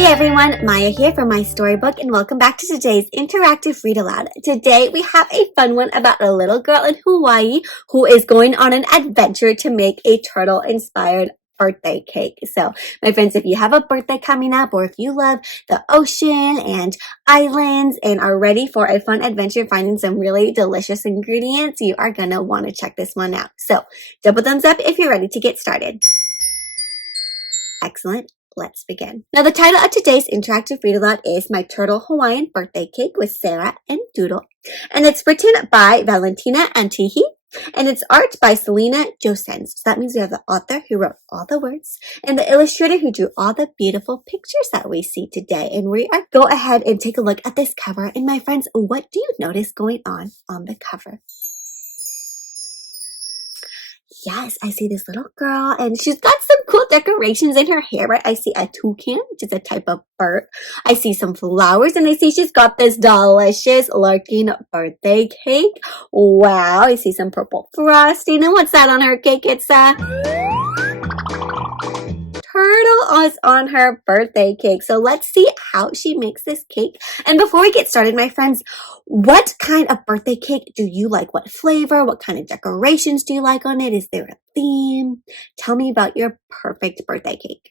Hey everyone, Maya here from MaiStoryBook and welcome back to today's interactive read aloud. Today we have a fun one about a little girl in Hawaii who is going on an adventure to make a turtle-inspired birthday cake. So, my friends, if you have a birthday coming up or if you love the ocean and islands and are ready for a fun adventure finding some really delicious ingredients, you are going to want to check this one out. So, double thumbs up if you're ready to get started. Excellent. Let's begin. Now, the title of today's interactive read aloud is My Turtle Hawaiian Birthday Cake with Sarah and Doodle. And it's written by Valentina Antihi. And it's art by Celina, Josens. So that means we have the author who wrote all the words and the illustrator who drew all the beautiful pictures that we see today. And we are go ahead and take a look at this cover. And my friends, what do you notice going on the cover? Yes, I see this little girl and she's got some cool decorations in her hair, right? I see a toucan, which is a type of bird. I see some flowers and I see she's got this delicious looking birthday cake. Wow, I see some purple frosting. And what's that on her cake? It's a turtle is on her birthday cake. So let's see how she makes this cake. And before we get started, my friends, what kind of birthday cake do you like? What flavor? What kind of decorations do you like on it? Is there a theme? Tell me about your perfect birthday cake.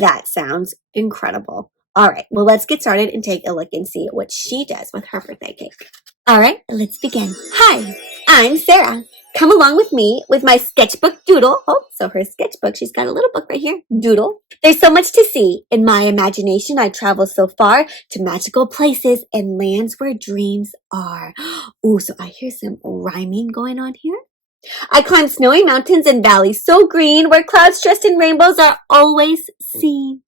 That sounds incredible. All right, well, let's get started and take a look and see what she does with her birthday cake. All right, let's begin. Hi, I'm Sarah. Come along with me with my sketchbook Doodle. Oh, so her sketchbook, she's got a little book right here, Doodle. There's so much to see. In my imagination, I travel so far to magical places and lands where dreams are. Ooh, so I hear some rhyming going on here. I climb snowy mountains and valleys so green where clouds dressed in rainbows are always seen.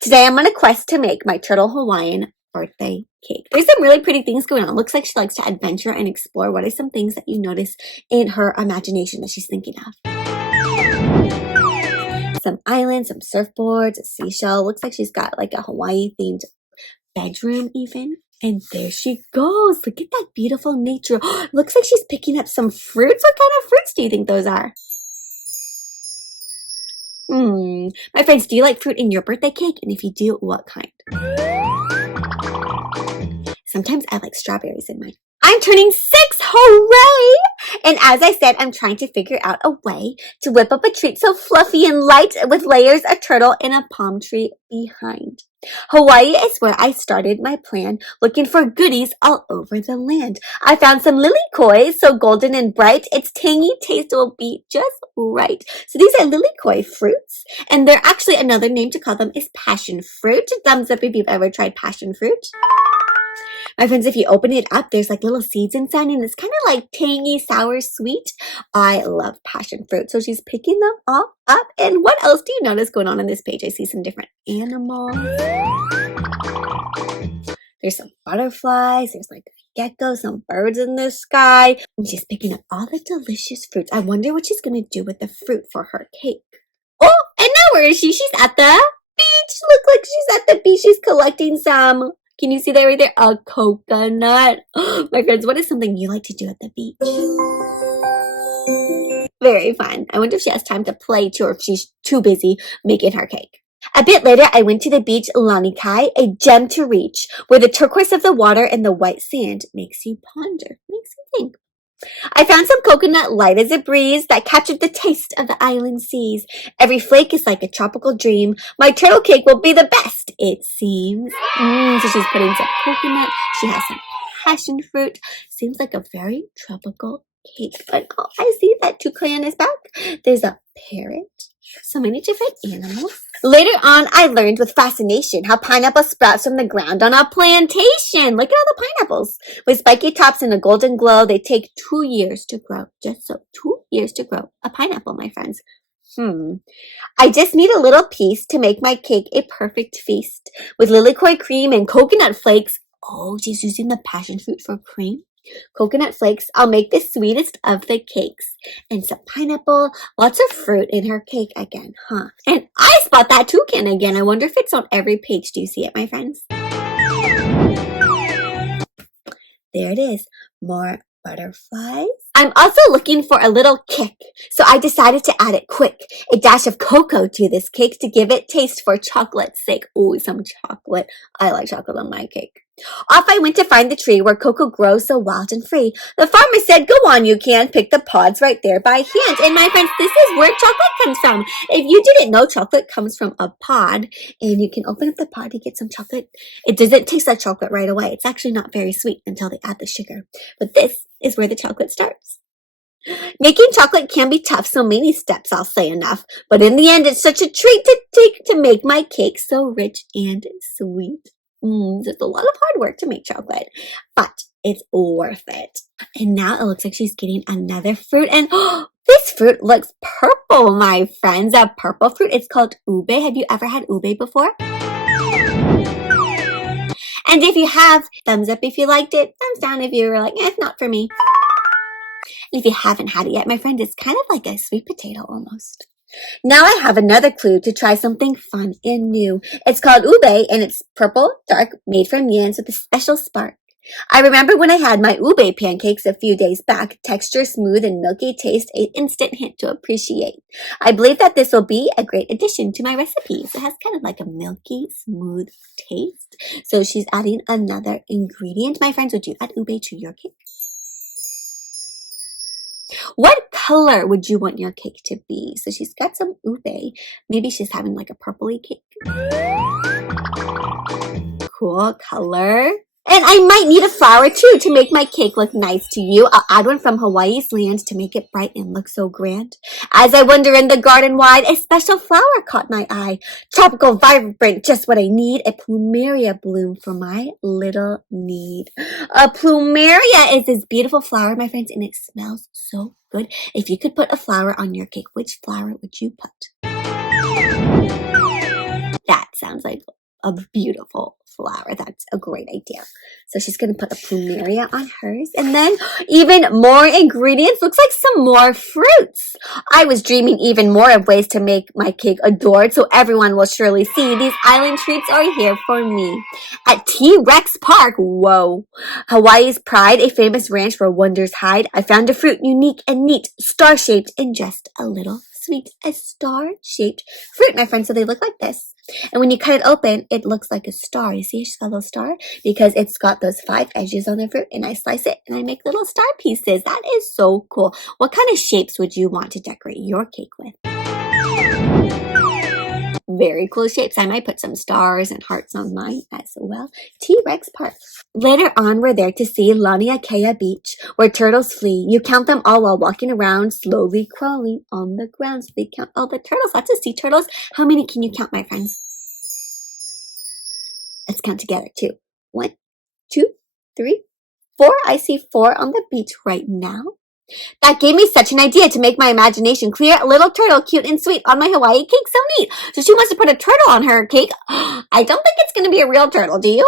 Today, I'm on a quest to make my turtle Hawaiian birthday cake. There's some really pretty things going on. It looks like she likes to adventure and explore. What are some things that you notice in her imagination that she's thinking of? Some islands, some surfboards, a seashell. Looks like she's got like a Hawaii themed bedroom even. And there she goes. Look at that beautiful nature. Looks like she's picking up some fruits. What kind of fruits do you think those are? My friends, do you like fruit in your birthday cake? And if you do, what kind? Sometimes I like strawberries in mine. I'm turning 6! Hooray! And as I said, I'm trying to figure out a way to whip up a treat so fluffy and light with layers, a turtle, and a palm tree behind. Hawaii is where I started my plan, looking for goodies all over the land. I found some lily koi, so golden and bright. Its tangy taste will be just right. So these are lily koi fruits, and they're actually another name to call them is passion fruit. Thumbs up if you've ever tried passion fruit. My friends, if you open it up, there's like little seeds inside and it's kind of like tangy, sour, sweet. I love passion fruit. So she's picking them all up. And what else do you notice going on this page? I see some different animals. There's some butterflies. There's like a gecko, some birds in the sky. And she's picking up all the delicious fruits. I wonder what she's going to do with the fruit for her cake. Oh, and now where is she? She's at the beach. Look like she's at the beach. She's collecting some. Can you see that right there? A coconut. My friends, what is something you like to do at the beach? Very fun. I wonder if she has time to play too or if she's too busy making her cake. A bit later, I went to the beach Lanikai, a gem to reach, where the turquoise of the water and the white sand makes you ponder, makes you think. I found some coconut light as a breeze that captured the taste of the island seas. Every flake is like a tropical dream. My turtle cake will be the best, it seems. So she's putting some coconut. She has some passion fruit. Seems like a very tropical cake. But oh, I see that toucan is back. There's a parrot. So many different animals. Later on, I learned with fascination how pineapple sprouts from the ground on a plantation. Look at all the pineapples. With spiky tops and a golden glow, they take 2 years to grow. Just so, 2 years to grow a pineapple, my friends. I just need a little piece to make my cake a perfect feast. With lilikoi cream and coconut flakes. Oh, she's using the passion fruit for cream. Coconut flakes, I'll make the sweetest of the cakes. And some pineapple, lots of fruit in her cake again, huh? And I spot that toucan again. I wonder if it's on every page. Do you see it, my friends? There it is. More butterflies. I'm also looking for a little kick, so I decided to add it quick. A dash of cocoa to this cake to give it taste for chocolate's sake. Ooh, some chocolate. I like chocolate on my cake. Off I went to find the tree where cocoa grows so wild and free. The farmer said, go on, you can pick the pods right there by hand. And my friends, this is where chocolate comes from. If you didn't know, chocolate comes from a pod, and you can open up the pod to get some chocolate. It doesn't taste like chocolate right away. It's actually not very sweet until they add the sugar. But this is where the chocolate starts. Making chocolate can be tough, so many steps, I'll say enough. But in the end, it's such a treat to make my cake so rich and sweet. It's a lot of hard work to make chocolate, but it's worth it. And now it looks like she's getting another fruit. And this fruit looks purple, my friends. A purple fruit. It's called ube. Have you ever had ube before? And if you have, thumbs up if you liked it. Thumbs down if you were like, it's not for me. And if you haven't had it yet, my friend, it's kind of like a sweet potato almost. Now I have another clue to try something fun and new. It's called ube, and it's purple, dark, made from yams with a special spark. I remember when I had my ube pancakes a few days back. Texture smooth and milky taste, an instant hint to appreciate. I believe that this will be a great addition to my recipes. It has kind of like a milky, smooth taste. So she's adding another ingredient. My friends, would you add ube to your cake? What color would you want your cake to be? So she's got some ube. Maybe she's having like a purpley cake. Cool color. And I might need a flower too to make my cake look nice to you. I'll add one from Hawaii's land to make it bright and look so grand. As I wander in the garden wide, a special flower caught my eye. Tropical, vibrant, just what I need. A plumeria bloom for my little need. A plumeria is this beautiful flower, my friends, and it smells so good. If you could put a flower on your cake, which flower would you put? That sounds like a beautiful flower. That's a great idea. So she's going to put a plumeria on hers. And then even more ingredients. Looks like some more fruits. I was dreaming even more of ways to make my cake adored, so everyone will surely see these island treats are here for me. At T-Rex Park, whoa, Hawaii's pride, a famous ranch where wonders hide, I found a fruit unique and neat, star-shaped and just a little sweet. A star-shaped fruit, my friends. So they look like this. And when you cut it open, it looks like a star. You see, she's got a little star because it's got those 5 edges on the fruit. And I slice it and I make little star pieces. That is so cool. What kind of shapes would you want to decorate your cake with? Very cool shapes. I might put some stars and hearts on mine as well. T-Rex Park. Later on, we're there to see Laniakea Beach, where turtles flee. You count them all while walking around, slowly crawling on the ground. So they count all the turtles. Lots of sea turtles. How many can you count, my friends? Let's count together. 2, 1, 2, 3, 4. I see 4 on the beach right now. That gave me such an idea to make my imagination clear. A little turtle, cute and sweet, on my Hawaii cake. So neat. So she wants to put a turtle on her cake. I don't think it's going to be a real turtle, do you?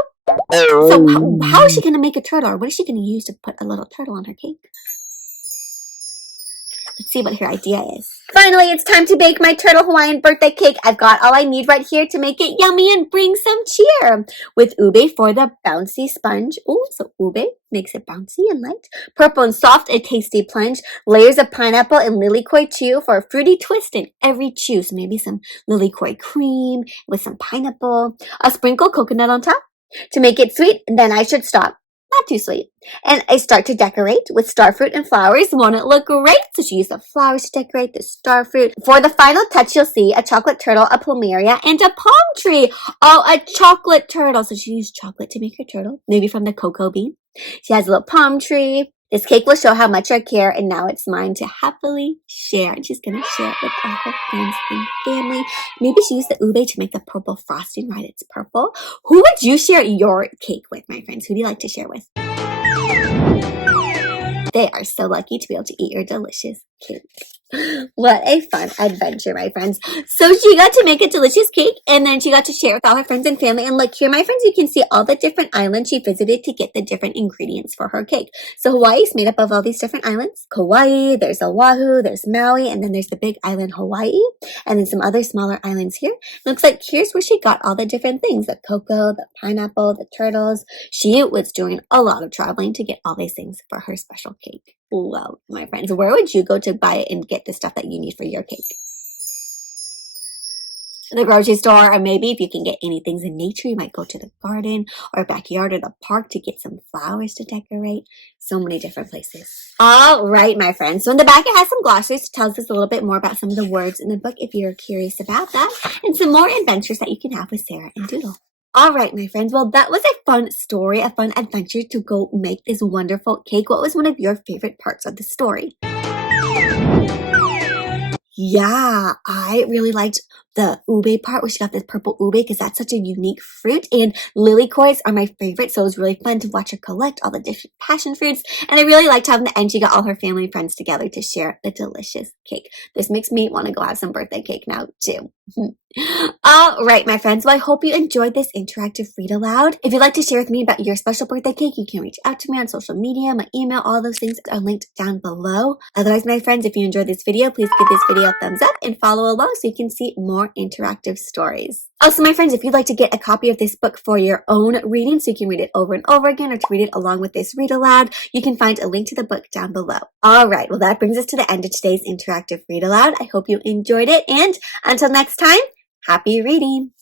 So how is she going to make a turtle? Or what is she going to use to put a little turtle on her cake? Let's see what her idea is. Finally, it's time to bake my turtle Hawaiian birthday cake. I've got all I need right here to make it yummy and bring some cheer. With ube for the bouncy sponge. Ooh, so ube makes it bouncy and light. Purple and soft, a tasty plunge. Layers of pineapple and lilikoi chew for a fruity twist in every chew. So maybe some lilikoi cream with some pineapple. A sprinkle coconut on top. To make it sweet, then I should stop. Not too sweet. And I start to decorate with starfruit and flowers. Won't it look great? So she used the flowers to decorate the starfruit. For the final touch, you'll see a chocolate turtle, a plumeria, and a palm tree. Oh, a chocolate turtle. So she used chocolate to make her turtle, maybe from the cocoa bean. She has a little palm tree. This cake will show how much I care, and now it's mine to happily share. And she's going to share it with all her friends and family. Maybe she used the ube to make the purple frosting, right? It's purple. Who would you share your cake with, my friends? Who do you like to share with? They are so lucky to be able to eat your delicious cake. What a fun adventure, my friends. So she got to make a delicious cake, and then she got to share it with all her friends and family. And look here, my friends, you can see all the different islands she visited to get the different ingredients for her cake. So Hawaii is made up of all these different islands. Kauai, there's Oahu, there's Maui, and then there's the big island Hawaii, and then some other smaller islands here. Looks like here's where she got all the different things, the cocoa, the pineapple, the turtles. She was doing a lot of traveling to get all these things for her special cake. Well, my friends, where would you go to buy it and get the stuff that you need for your cake? The grocery store, or maybe if you can get any things in nature, you might go to the garden or backyard or the park to get some flowers to decorate. So many different places. All right, my friends. So in the back, it has some glossaries, which tells us a little bit more about some of the words in the book if you're curious about that, and some more adventures that you can have with Sarah and Doodle. All right, my friends. Well, that was a fun story, a fun adventure to go make this wonderful cake. What was one of your favorite parts of the story? Yeah, I really liked the ube part where she got this purple ube because that's such a unique fruit. And lily kois are my favorite, so it was really fun to watch her collect all the different passion fruits. And I really liked how in the end she got all her family and friends together to share the delicious cake. This makes me want to go have some birthday cake now too. All right, my friends. Well, I hope you enjoyed this interactive read aloud. If you'd like to share with me about your special birthday cake, you can reach out to me on social media. My email, all those things are linked down below. Otherwise, my friends, if you enjoyed this video, please give this video a thumbs up and follow along so you can see more interactive stories. Also, my friends, if you'd like to get a copy of this book for your own reading so you can read it over and over again or to read it along with this read aloud, you can find a link to the book down below. All right, well, that brings us to the end of today's interactive read aloud. I hope you enjoyed it, and until next time, happy reading!